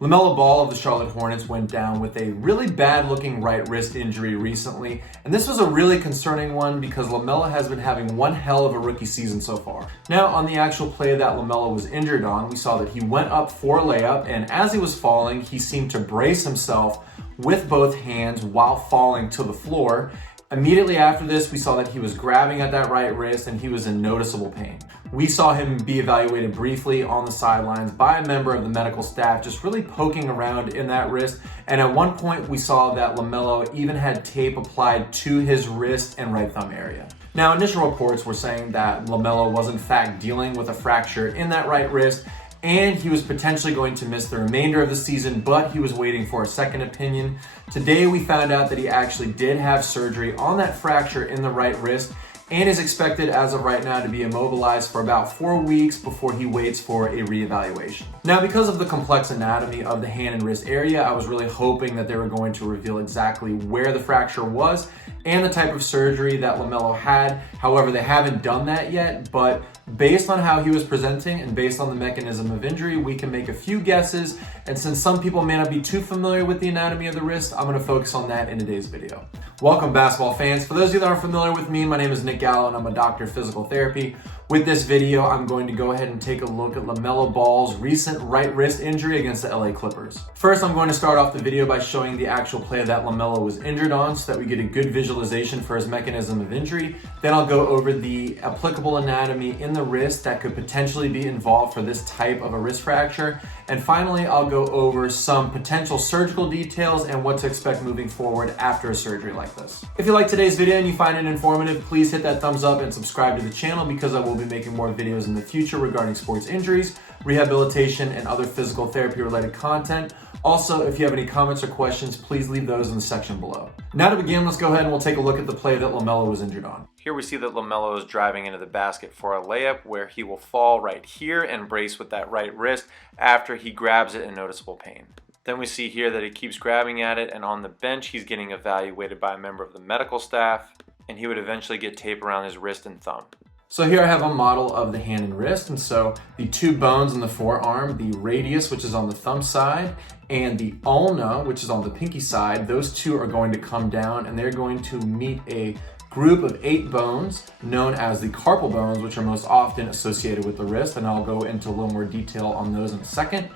Lamelo Ball of the Charlotte Hornets went down with a really bad looking right wrist injury recently, and this was a really concerning one because Lamelo has been having one hell of a rookie season so far. Now, on the actual play that Lamelo was injured on, we saw that he went up for a layup, and as he was falling, he seemed to brace himself with both hands while falling to the floor. Immediately after this, we saw that he was grabbing at that right wrist and he was in noticeable pain. We saw him be evaluated briefly on the sidelines by a member of the medical staff, just really poking around in that wrist. And at one point, we saw that Lamelo even had tape applied to his wrist and right thumb area. Now, initial reports were saying that Lamelo was in fact dealing with a fracture in that right wrist, and he was potentially going to miss the remainder of the season, but he was waiting for a second opinion. Today, we found out that he actually did have surgery on that fracture in the right wrist and is expected as of right now to be immobilized for about 4 weeks before he waits for a reevaluation. Now, because of the complex anatomy of the hand and wrist area, I was really hoping that they were going to reveal exactly where the fracture was and the type of surgery that Lamelo had. However, they haven't done that yet, but based on how he was presenting and based on the mechanism of injury, we can make a few guesses. And since some people may not be too familiar with the anatomy of the wrist, I'm going to focus on that in today's video. Welcome, basketball fans. For those of you that aren't familiar with me, my name is Nick Gallo and I'm a doctor of physical therapy. With this video, I'm going to go ahead and take a look at Lamelo Ball's recent right wrist injury against the LA Clippers. First, I'm going to start off the video by showing the actual play that Lamelo was injured on so that we get a good visualization for his mechanism of injury. Then I'll go over the applicable anatomy in the wrist that could potentially be involved for this type of a wrist fracture. And finally, I'll go over some potential surgical details and what to expect moving forward after a surgery like this. If you like today's video and you find it informative, please hit that thumbs up and subscribe to the channel because I will be making more videos in the future regarding sports injuries, rehabilitation, and other physical therapy related content. Also, if you have any comments or questions, please leave those in the section below. Now to begin, let's go ahead and we'll take a look at the play that Lamelo was injured on. Here we see that Lamelo is driving into the basket for a layup where he will fall right here and brace with that right wrist after he grabs it in noticeable pain. Then we see here that he keeps grabbing at it, and on the bench he's getting evaluated by a member of the medical staff, and he would eventually get tape around his wrist and thumb. So here I have a model of the hand and wrist, and so the two bones in the forearm, the radius, which is on the thumb side, and the ulna, which is on the pinky side, those two are going to come down and they're going to meet a group of 8 bones known as the carpal bones, which are most often associated with the wrist, and I'll go into a little more detail on those in a second.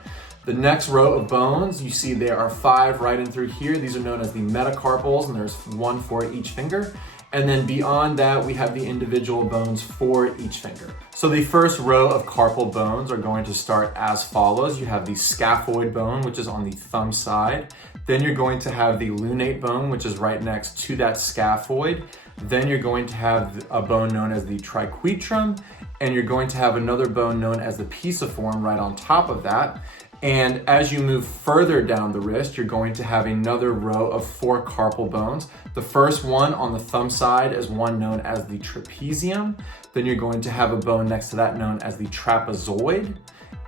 The next row of bones, you see there are 5 right in through here. These are known as the metacarpals, and there's 1 for each finger. And then beyond that, we have the individual bones for each finger. So the first row of carpal bones are going to start as follows. You have the scaphoid bone, which is on the thumb side. Then you're going to have the lunate bone, which is right next to that scaphoid. Then you're going to have a bone known as the triquetrum, and you're going to have another bone known as the pisiform right on top of that. And as you move further down the wrist, you're going to have another row of 4 carpal bones. The first one on the thumb side is one known as the trapezium. Then you're going to have a bone next to that known as the trapezoid.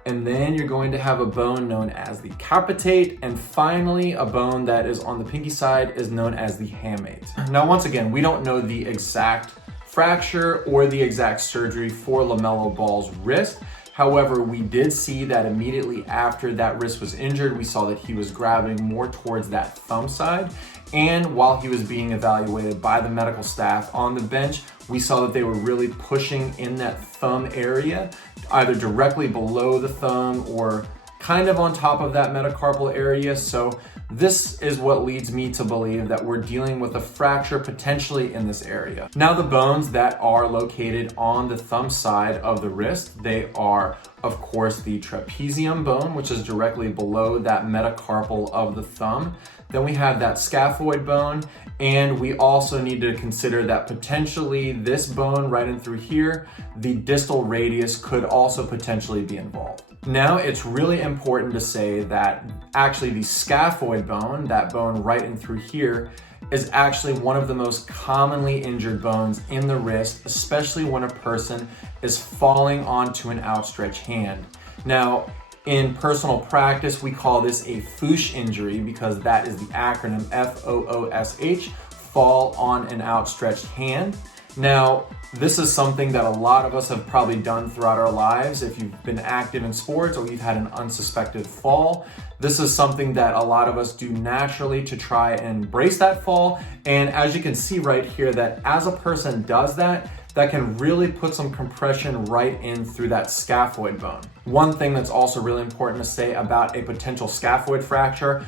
And then you're going to have a bone known as the capitate. And finally, a bone that is on the pinky side is known as the hamate. Now, once again, we don't know the exact fracture or the exact surgery for Lamelo Ball's wrist. However, we did see that immediately after that wrist was injured, we saw that he was grabbing more towards that thumb side. And while he was being evaluated by the medical staff on the bench, we saw that they were really pushing in that thumb area, either directly below the thumb or kind of on top of that metacarpal area. So this is what leads me to believe that we're dealing with a fracture potentially in this area. Now, the bones that are located on the thumb side of the wrist, they are, of course, the trapezium bone, which is directly below that metacarpal of the thumb. Then we have that scaphoid bone, and we also need to consider that potentially this bone right in through here, the distal radius, could also potentially be involved. Now, it's really important to say that actually the scaphoid bone, that bone right in through here, is actually one of the most commonly injured bones in the wrist, especially when a person is falling onto an outstretched hand. Now, in personal practice, we call this a foosh injury because that is the acronym FOOSH, fall on an outstretched hand. Now, this is something that a lot of us have probably done throughout our lives. If you've been active in sports or you've had an unsuspected fall, this is something that a lot of us do naturally to try and brace that fall. And as you can see right here, that as a person does that, that can really put some compression right in through that scaphoid bone. One thing that's also really important to say about a potential scaphoid fracture,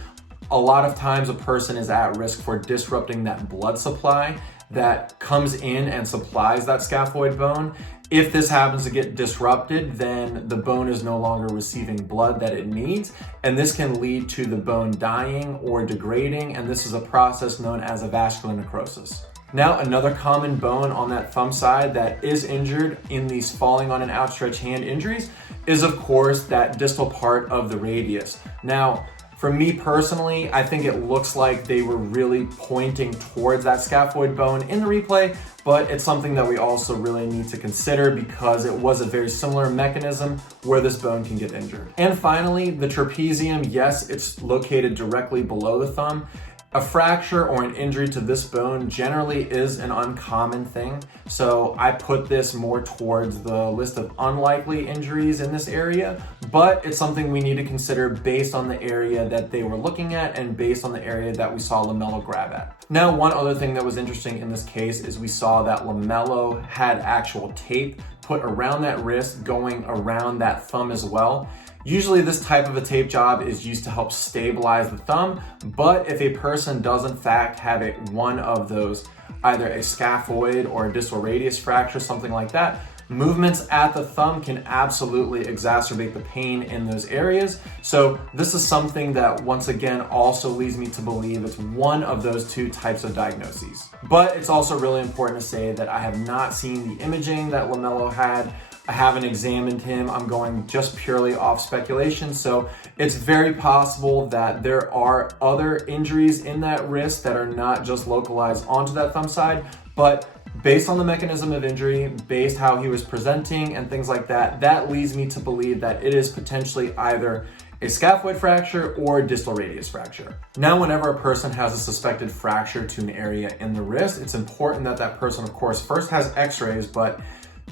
a lot of times a person is at risk for disrupting that blood supply that comes in and supplies that scaphoid bone. If this happens to get disrupted, then the bone is no longer receiving blood that it needs, and this can lead to the bone dying or degrading, and this is a process known as a vascular necrosis. Now, another common bone on that thumb side that is injured in these falling on an outstretched hand injuries is, of course, that distal part of the radius. Now, for me personally, I think it looks like they were really pointing towards that scaphoid bone in the replay, but it's something that we also really need to consider because it was a very similar mechanism where this bone can get injured. And finally, the trapezium, yes, it's located directly below the thumb. A fracture or an injury to this bone generally is an uncommon thing, so I put this more towards the list of unlikely injuries in this area, but it's something we need to consider based on the area that they were looking at and based on the area that we saw Lamelo grab at. Now, one other thing that was interesting in this case is we saw that Lamelo had actual tape put around that wrist going around that thumb as well. Usually this type of a tape job is used to help stabilize the thumb, but if a person does in fact have one of those, either a scaphoid or a distal radius fracture, something like that, movements at the thumb can absolutely exacerbate the pain in those areas. So this is something that once again also leads me to believe it's one of those two types of diagnoses. But it's also really important to say that I have not seen the imaging that Lamelo had. I haven't examined him. I'm going just purely off speculation. So it's very possible that there are other injuries in that wrist that are not just localized onto that thumb side, but based on the mechanism of injury, based how he was presenting and things like that, that leads me to believe that it is potentially either a scaphoid fracture or a distal radius fracture. Now, whenever a person has a suspected fracture to an area in the wrist, it's important that that person, of course, first has x-rays, but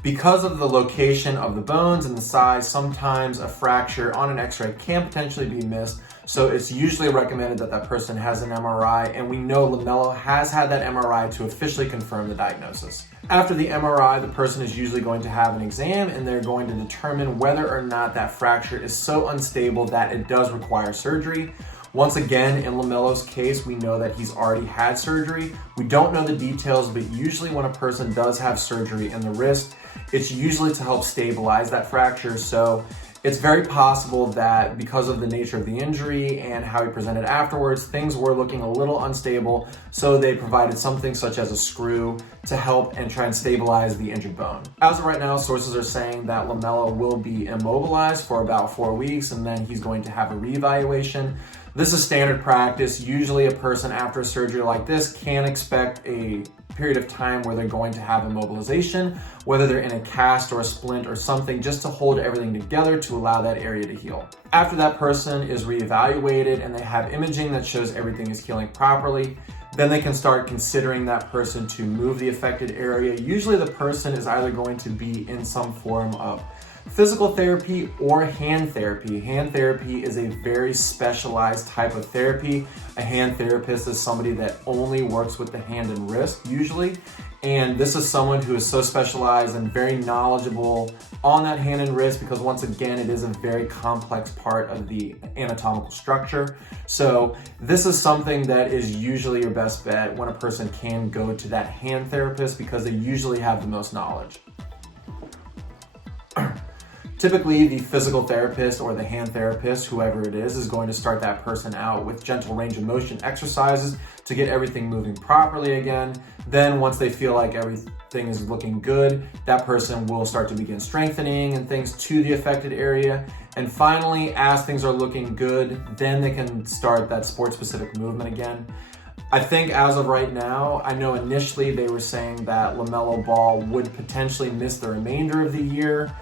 because of the location of the bones and the size, sometimes a fracture on an x-ray can potentially be missed. So it's usually recommended that that person has an MRI, and we know Lamelo has had that MRI to officially confirm the diagnosis. After the MRI, the person is usually going to have an exam, and they're going to determine whether or not that fracture is so unstable that it does require surgery. Once again, in Lamelo's case, we know that he's already had surgery. We don't know the details, but usually when a person does have surgery in the wrist, it's usually to help stabilize that fracture. So it's very possible that because of the nature of the injury and how he presented afterwards, things were looking a little unstable. So they provided something such as a screw to help and try and stabilize the injured bone. As of right now, sources are saying that Lamelo will be immobilized for about 4 weeks, and then he's going to have a reevaluation. This is standard practice. Usually a person after a surgery like this can expect a period of time where they're going to have immobilization, whether they're in a cast or a splint or something, just to hold everything together to allow that area to heal. After that person is reevaluated and they have imaging that shows everything is healing properly, then they can start considering that person to move the affected area. Usually the person is either going to be in some form of physical therapy or hand therapy. Hand therapy is a very specialized type of therapy. A hand therapist is somebody that only works with the hand and wrist usually. And this is someone who is so specialized and very knowledgeable on that hand and wrist because once again, it is a very complex part of the anatomical structure. So this is something that is usually your best bet when a person can go to that hand therapist because they usually have the most knowledge. Typically, the physical therapist or the hand therapist, whoever it is going to start that person out with gentle range of motion exercises to get everything moving properly again. Then once they feel like everything is looking good, that person will start to begin strengthening and things to the affected area. And finally, as things are looking good, then they can start that sport-specific movement again. I think as of right now, I know initially they were saying that Lamelo Ball would potentially miss the remainder of the year.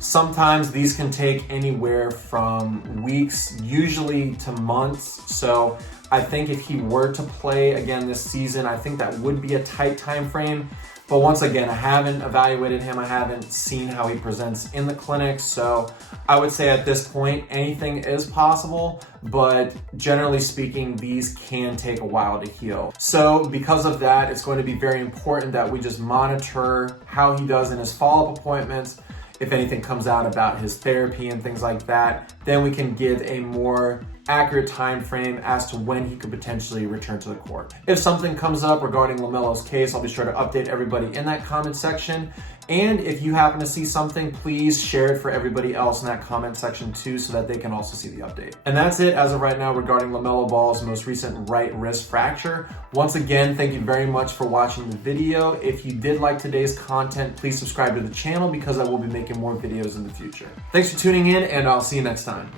Sometimes these can take anywhere from weeks, usually to months. So I think if he were to play again this season, I think that would be a tight time frame. But once again, I haven't evaluated him. I haven't seen how he presents in the clinic. So I would say at this point, anything is possible, but generally speaking, these can take a while to heal. So because of that, it's going to be very important that we just monitor how he does in his follow-up appointments. If anything comes out about his therapy and things like that, then we can give a more accurate time frame as to when he could potentially return to the court. If something comes up regarding Lamelo's case, I'll be sure to update everybody in that comment section. And if you happen to see something, please share it for everybody else in that comment section too, so that they can also see the update. And that's it as of right now regarding Lamelo Ball's most recent right wrist fracture. Once again, thank you very much for watching the video. If you did like today's content, please subscribe to the channel because I will be making more videos in the future. Thanks for tuning in, and I'll see you next time.